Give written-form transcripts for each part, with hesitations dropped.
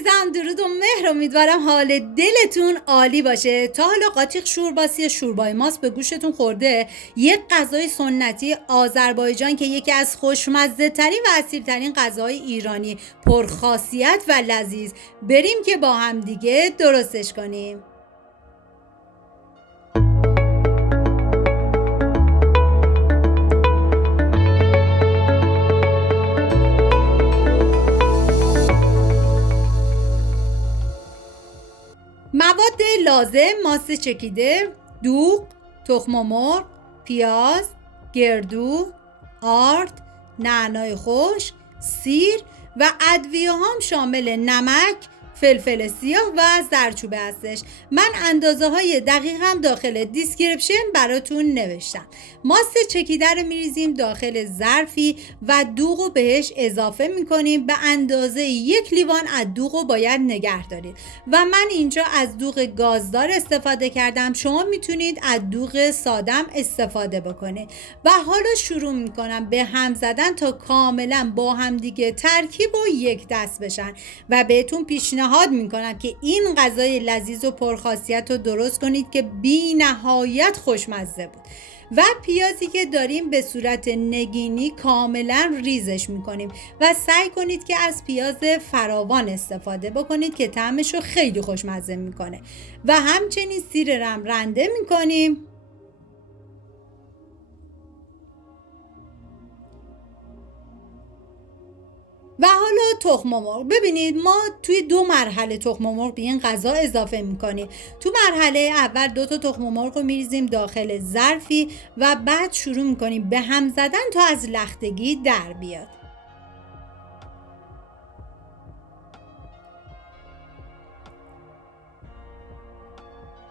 عزیزم، درود و مهر. امیدوارم حال دلتون عالی باشه. تا حالا قاطیق شورباسی شوربای ماست به گوشتون خورده؟ یک غذای سنتی آذربایجان که یکی از خوشمزه ترین و اصیل ترین غذاهای ایرانی، پرخاصیت و لذیذ. بریم که با هم دیگه درستش کنیم. مواد لازم: ماست چکیده، دوغ، تخم مرغ، پیاز، گردو، آرد، نعنای خشک، سیر و ادویه هم شامل نمک، فلفل سیاه و زردچوبه هستش. من اندازه های دقیقم داخل دیسکریپشن براتون نوشتم. ماست چکیده رو میریزیم داخل ظرفی و دوغ رو بهش اضافه میکنیم. به اندازه 1 لیوان از دوغ رو باید نگه دارید و من اینجا از دوغ گازدار استفاده کردم. شما میتونید از دوغ سادم استفاده بکنید و حالا شروع میکنم به هم زدن تا کاملا با هم دیگه ترکیب و یک دست بشن و بهتون پیشنهاد میکنم که این غذای لذیذ و پرخاصیت رو درست کنید که بی نهایت خوشمزه بود. و پیازی که داریم به صورت نگینی کاملا ریزش میکنیم و سعی کنید که از پیاز فراوان استفاده بکنید که طعمش رو خیلی خوشمزه میکنه. و همچنین سیر رم رنده میکنیم و حالا تخم مرغ. ببینید ما توی 2 مرحله تخم مرغ به این غذا اضافه میکنیم. تو مرحله اول 2 تا تخم مرغ رو میریزیم داخل ظرفی و بعد شروع میکنیم به هم زدن تا از لختگی در بیاد.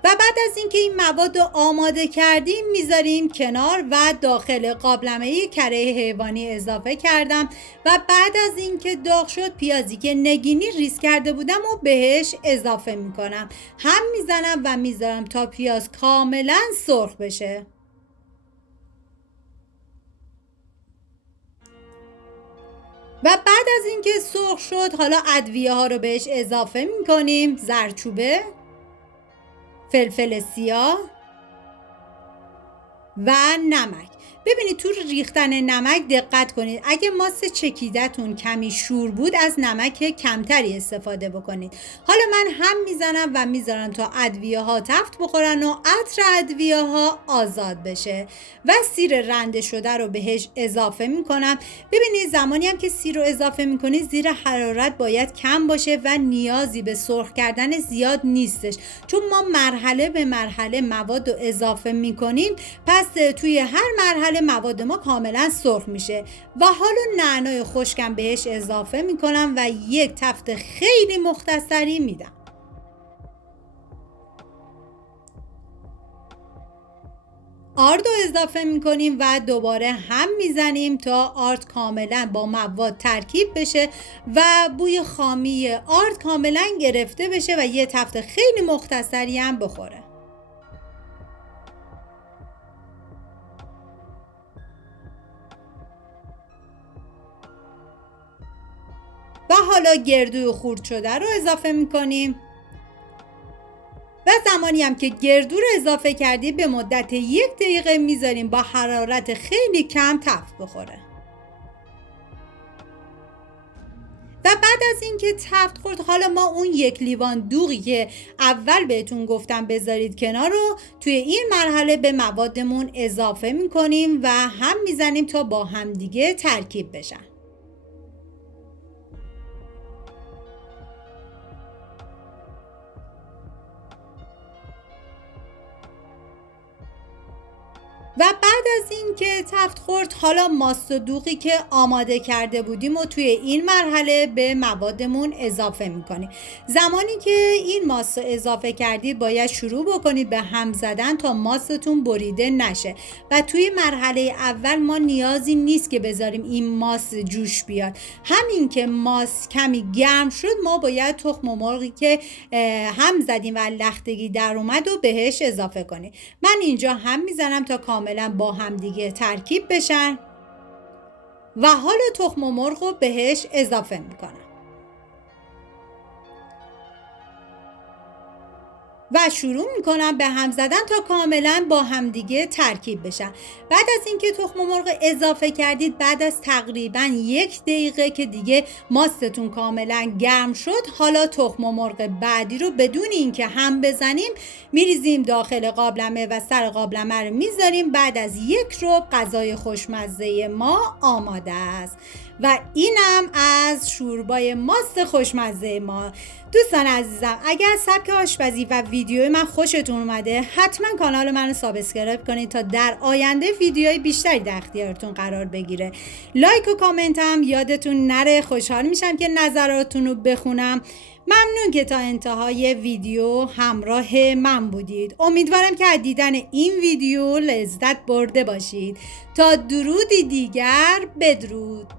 و بعد از اینکه این مواد رو آماده کردیم میذاریم کنار و داخل قابلمه کره حیوانی اضافه کردم و بعد از اینکه داغ شد پیازی که نگینی ریز کرده بودم و بهش اضافه میکنم. هم میزنم و میذارم تا پیاز کاملا سرخ بشه. و بعد از اینکه سرخ شد حالا ادویه ها رو بهش اضافه میکنیم: زردچوبه، فلفل سیاه و نمک. ببینید تو ریختن نمک دقت کنید. اگه ماست چکیدتون کمی شور بود از نمک کمتری استفاده بکنید. حالا من هم میزنم و میذارم تا ادویه ها تفت بخورن و عطر ادویه ها آزاد بشه و سیر رنده شده رو بهش اضافه میکنم. ببینید زمانی هم که سیر رو اضافه میکنید زیر حرارت باید کم باشه و نیازی به سرخ کردن زیاد نیستش، چون ما مرحله به مرحله مواد رو اضافه میکنیم. پس توی هر مرحله مواد ما کاملا سرخ میشه. و حالا نعنای خشکم بهش اضافه میکنم و یک تفت خیلی مختصری میدم. آرد رو اضافه میکنیم و دوباره هم میزنیم تا آرد کاملا با مواد ترکیب بشه و بوی خامی آرد کاملا گرفته بشه و یه تفت خیلی مختصری هم بخوره. و حالا گردو خورد شده رو اضافه میکنیم و زمانی هم که گردو رو اضافه کردیم به مدت 1 دقیقه میذاریم با حرارت خیلی کم تفت بخوره. و بعد از اینکه تفت خورد حالا ما اون 1 لیوان دوغی که اول بهتون گفتم بذارید کنار رو توی این مرحله به موادمون اضافه میکنیم و هم میزنیم تا با هم دیگه ترکیب بشن. و بعد از اینکه تفت خورد حالا ماست و دوغی که آماده کرده بودیم و توی این مرحله به موادمون اضافه میکنیم. زمانی که این ماست رو اضافه کردید باید شروع بکنید به هم زدن تا ماستتون بریده نشه و توی مرحله اول ما نیازی نیست که بذاریم این ماست جوش بیاد. همین که ماست کمی گرم شد ما باید تخم مرغی که هم زدیم و لختگی در اومد و بهش اضافه کنیم. من اینجا هم میزنم تا کاملا با هم دیگه ترکیب بشن و حالا تخم مرغ رو بهش اضافه میکنم. و شروع میکنم به هم زدن تا کاملا با همدیگه ترکیب بشن. بعد از اینکه تخم مرغ اضافه کردید، بعد از تقریبا 1 دقیقه که دیگه ماستتون کاملا گرم شد، حالا تخم مرغ بعدی رو بدون اینکه هم بزنیم میریزیم داخل قابلمه و سر قابلمه رو میذاریم. بعد از 1 ربع غذای خوشمزه ما آماده است و اینم از شوربای ماست خوشمزه ما. دوستان عزیزم، اگر سبک آشپزی و ویدیوی من خوشتون اومده، حتما کانال منو سابسکرایب کنید تا در آینده ویدیوهای بیشتری در اختیارتون قرار بگیره. لایک و کامنت هم یادتون نره. خوشحال میشم که نظراتتون رو بخونم. ممنون که تا انتهای ویدیو همراه من بودید. امیدوارم که از دیدن این ویدیو لذت برده باشید. تا درودی دیگر، بدرود.